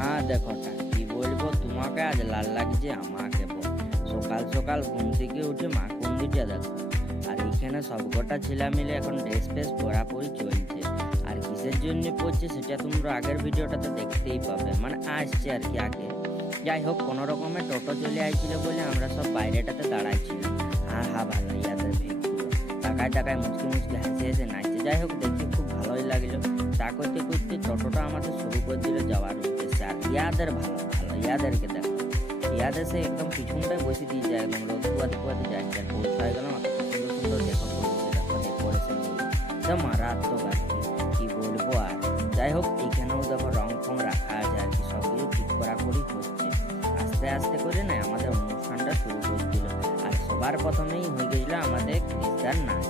হ্যাঁ দেখো কি বলবো তোমাকে, আজ লাল লাগছে আমাকে। সকাল সকাল ঘুম থেকে উঠে মা মন্দিরটা দেখো, আর এখানে সবকটা ছেলে মিলে এখন ড্রেস ফ্রেস পরাপরি চলছে। আর কিসের জন্য পড়ছে সেটা তোমরা আগের ভিডিওটাতে দেখতেই পাবে, মানে আসছে আর কি আগে। যাই হোক, কোনো রকমের টোটো চলে আসছিল বলে আমরা সব বাইরেটাতে দাঁড়াইছিলাম। হ্যাঁ ভালো ইয়াদের ভেগগুলো টাকায় টাকায় মুচকি মুচকি হেসে হেসে নাচছে। যাই হোক, দেখতে খুব ভালোই লাগলো। তা করতে করতে টোটোটা আমাদের শুরু করে দিল যাওয়ার উদ্দেশ্যে। আর ইয়াদের ভালো ইয়াদেরকে দেখো, ইয়াদ এসে একদম পিছনটায় বসে দিয়েছে, একদম রোদ কুয়াতে কুয়াতে যাচ্ছে। আর পৌঁছায় গেলাম, এত সুন্দর সুন্দর দেখা পড়ছে, দেখো ডেকোরেশন মারাত্মক আর কি বলবো। আর যাই হোক, এইখানেও দেখো রং ফং রাখা আছে আর কি, সবগুলো ঠিক করি হচ্ছে। আস্তে আস্তে করে না আমাদের অনুষ্ঠানটা শুরু করে দিল। আর সবার প্রথমেই হয়ে গেছিল আমাদের ক্রিস্টার নাচ।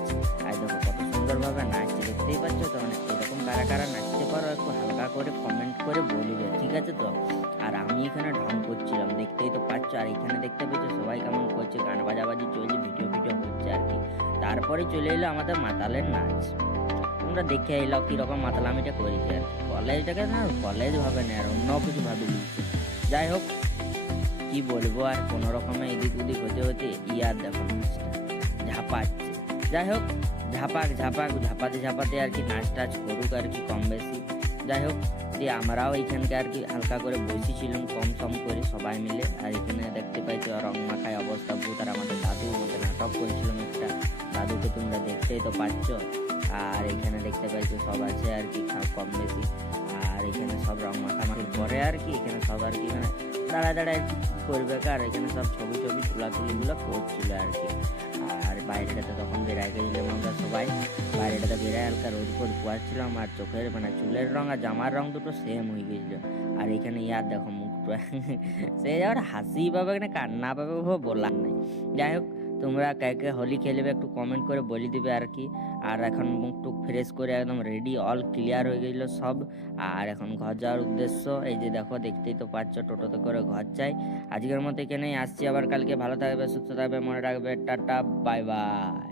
আর দেখো কত সুন্দরভাবে নাচছে, দেখতেই পাচ্ছ তো। মানে এরকম কারা কারা নাচতে পারো একটু হালকা করে কমেন্ট করে বলবে, ঠিক আছে তো। আর আমি এখানে ঢং করছিলাম, দেখতেই তো পাচ্ছ। আর এখানে দেখতে পাচ্ছ সবাই কেমন করছে, গান বাজাবাজি চলছে, ভিডিও হচ্ছে আর কি। তারপরে চলে এলো আমাদের মাতালের নাচ। তোমরা দেখে এলো কিরকম মাতালামিটা করেছে। আর কলেজটাকে না কলেজ ভাবে না, আর অন্য কিছু ভাবে দিচ্ছে। যাই হোক, কি বলবো, আর কোনো রকমে এদিক ওদিক হতে হতে ইয়ার দেখো নাচটা ঝাঁপাচ্ছে। যাই হোক, ঝাঁপাতে ঝাঁপাতে আর কি নাচ টাচ করুক আর কি কম বেশি। যাই হোক, দিয়ে আমরাও এখানকে আর কি হালকা করে বসেছিলাম কম সম করে সবাই মিলে। আর এখানে দেখতে পাইছো রং মাখায় অবস্থা ভূত। আর আমাদের দাদু আমাদের নাটক করেছিলাম একটা, দাদুকে তোমরা দেখতেই তো পাচ্ছ। আর এখানে দেখতে পাইছো সব আছে আর কি কম বেশি। আর এখানে সব রং মাখামাখির পরে আর কি এখানে সব আর কি মানে দাঁড়ায় করবে। আর এখানে সব ছবি তুলাগুলো করছিল আর কি। আর বাইরেটাতে তখন বেড়াই গেছিলাম আমরা সবাই, বাইরেটাতে বেড়ায় হালকা রোদ ফোদ পোয়াচ্ছিলাম। আর চোখের মানে চুলের রং আর জামার রং দুটো সেম হয়ে গেছিল। আর এখানে ইয়ার দেখো মুখটা সে যাওয়ার হাসি পাবে না কান্না পাবে বলার নাই। যাই হোক, তোমরা কে হোলি খেলবে একটু কমেন্ট করে বলে দিবে আর কি। আর এখন মুখ টুক ফ্রেশ করে একদম রেডি, অল ক্লিয়ার হয়ে গেছিলো সব। আর এখন ঘর যাওয়ার উদ্দেশ্য, এই যে দেখো দেখতেই তো পাচ্ছ টোটোতে করে ঘর যাই। আজকের মতো এখানেই আসছি, আবার কালকে। ভালো থাকবে, সুস্থ থাকবে, মনে রাখবে। Tata, bye bye.